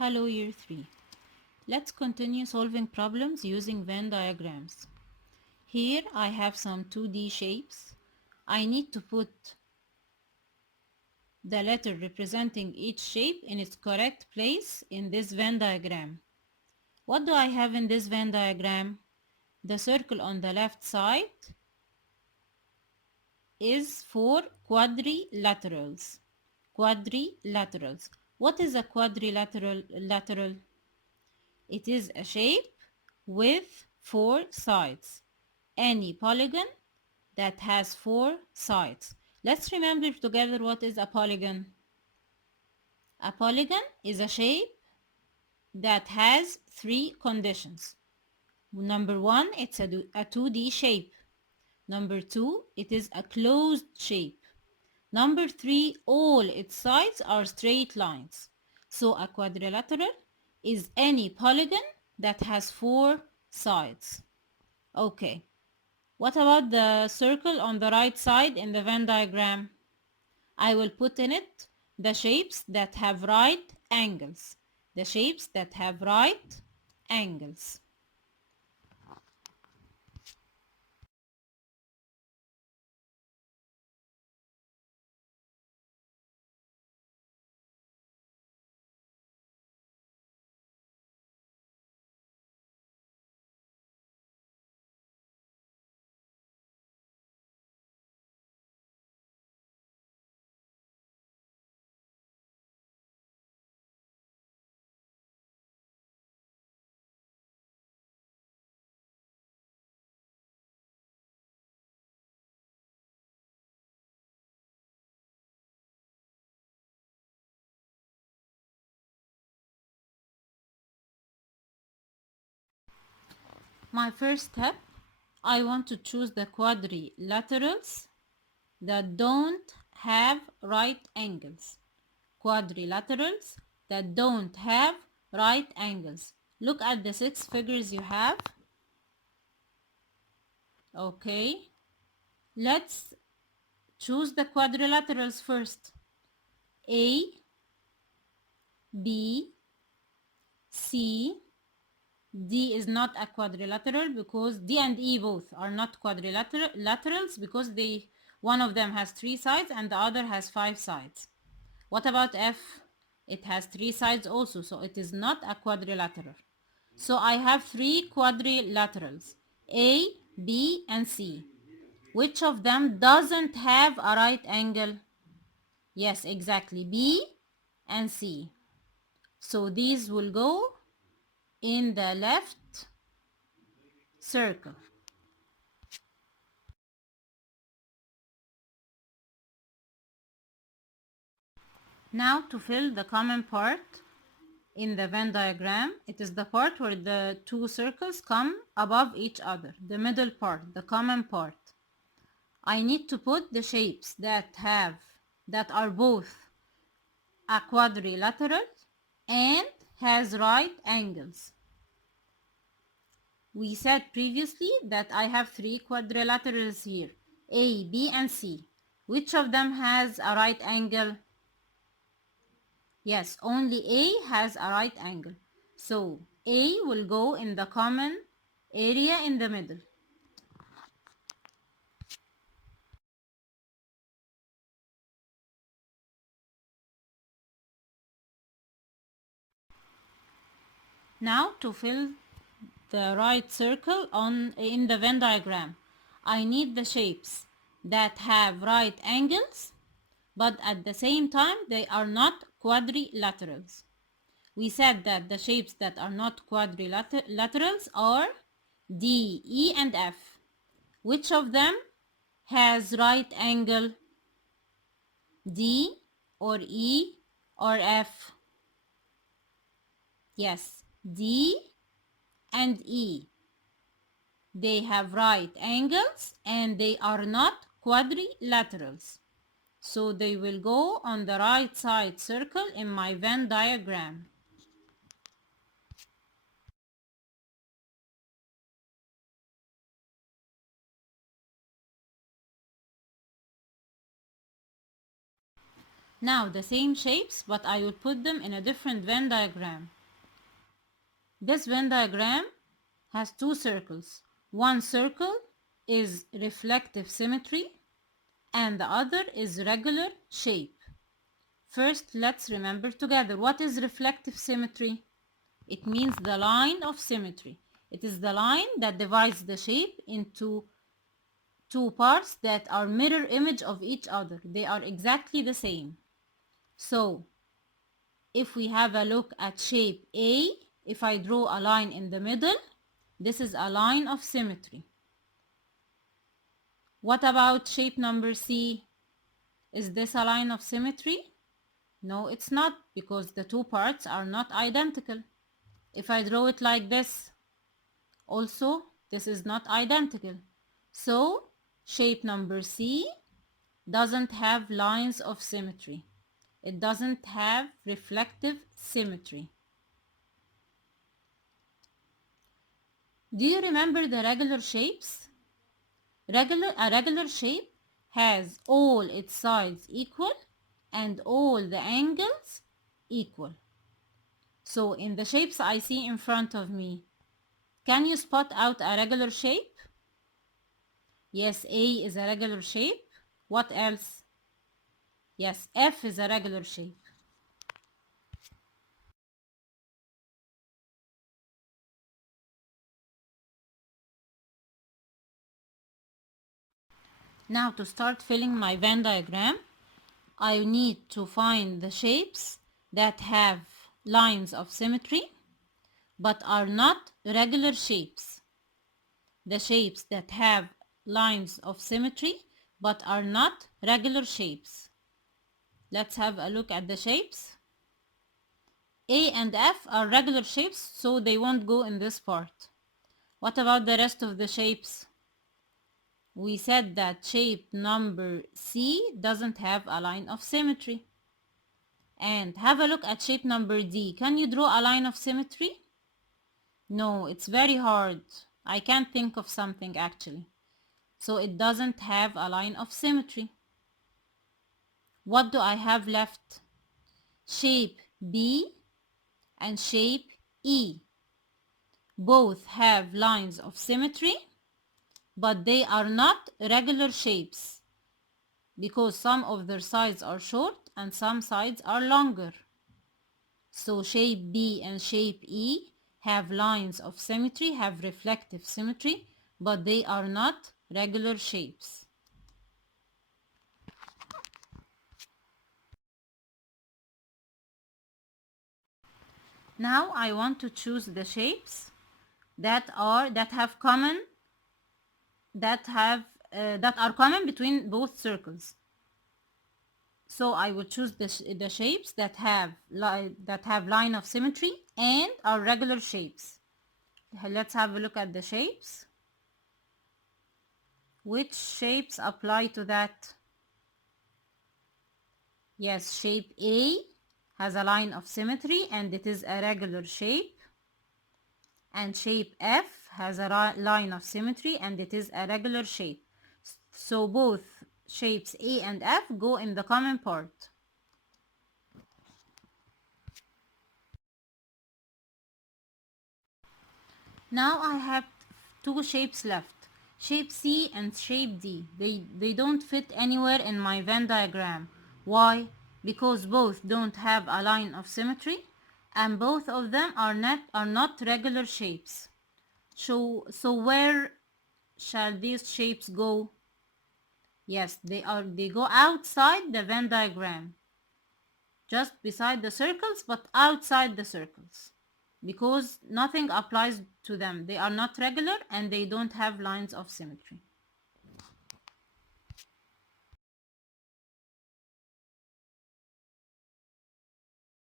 Hello, Year 3. Let's continue solving problems using Venn diagrams. Here I have some 2D shapes. I need to put the letter representing each shape in its correct place in this Venn diagram. What do I have in this Venn diagram? The circle on the left side is for quadrilaterals. Quadrilaterals. What is a quadrilateral? It is a shape with 4 sides. Any polygon that has 4 sides. Let's remember together what is a polygon. A polygon is a shape that has 3 conditions. Number 1, it's a 2D shape. Number 2, it is a closed shape. Number 3, all its sides are straight lines. So a quadrilateral is any polygon that has 4 sides. Okay. What about the circle on the right side in the Venn diagram? I will put in it the shapes that have right angles. The shapes that have right angles. My first step, I want to choose the quadrilaterals that don't have right angles. Quadrilaterals that don't have right angles. Look at the 6 figures you have. Okay. Let's choose the quadrilaterals first. A, B, C, D is not a quadrilateral because D and E both are not quadrilaterals because one of them has 3 sides and the other has 5 sides. What about F? It has 3 sides also, so it is not a quadrilateral. So I have 3 quadrilaterals, A, B, and C. Which of them doesn't have a right angle? Yes, exactly, B and C. So these will go in the left circle. Now to fill the common part in the Venn diagram, it is the part where the 2 circles come above each other, the middle part, the common part. I need to put the shapes that are both a quadrilateral and has right angles. We said previously that I have 3 quadrilaterals here, A, B, and C. Which of them has a right angle? Yes, only A has a right angle. So A will go in the common area in the middle. Now to fill the right circle in the Venn diagram, I need the shapes that have right angles, but at the same time they are not quadrilaterals. We said that the shapes that are not quadrilaterals are D, E, and F. Which of them has right angle? D or E or F? Yes, D and E. They have right angles and they are not quadrilaterals. So they will go on the right side circle in my Venn diagram. Now the same shapes, but I will put them in a different Venn diagram. This Venn diagram has two circles. One circle is reflective symmetry and the other is regular shape. First, let's remember together, what is reflective symmetry? It means the line of symmetry. It is the line that divides the shape into two parts that are mirror image of each other. They are exactly the same. So, if we have a look at shape A, if I draw a line in the middle, this is a line of symmetry. What about shape number C? Is this a line of symmetry? No, it's not, because the two parts are not identical. If I draw it like this, also, this is not identical. So, shape number C doesn't have lines of symmetry. It doesn't have reflective symmetry. Do you remember the regular shapes? A regular shape has all its sides equal and all the angles equal. So in the shapes I see in front of me, can you spot out a regular shape? Yes, A is a regular shape. What else? Yes, F is a regular shape. Now to start filling my Venn diagram, I need to find the shapes that have lines of symmetry but are not regular shapes. The shapes that have lines of symmetry but are not regular shapes. Let's have a look at the shapes. A and F are regular shapes, so they won't go in this part. What about the rest of the shapes? We said that shape number C doesn't have a line of symmetry. And have a look at shape number D. Can you draw a line of symmetry? No, it's very hard. I can't think of something actually. So it doesn't have a line of symmetry. What do I have left? Shape B and shape E. Both have lines of symmetry, but they are not regular shapes because some of their sides are short and some sides are longer. So shape B and shape E have lines of symmetry, have reflective symmetry, but they are not regular shapes. Now I want to choose the shapes that are common between both circles. So I will choose the shapes that have line of symmetry and are regular shapes. Let's have a look at the shapes. Which shapes apply to that? Yes, shape A has a line of symmetry and it is a regular shape. And shape F has a line of symmetry and it is a regular shape. So both shapes A and F go in the common part. Now I have two shapes left. Shape C and shape D. They don't fit anywhere in my Venn diagram. Why? Because both don't have a line of symmetry and both of them are not regular shapes. So where shall these shapes go? Yes, they go outside the Venn diagram. Just beside the circles, but outside the circles. Because nothing applies to them. They are not regular and they don't have lines of symmetry.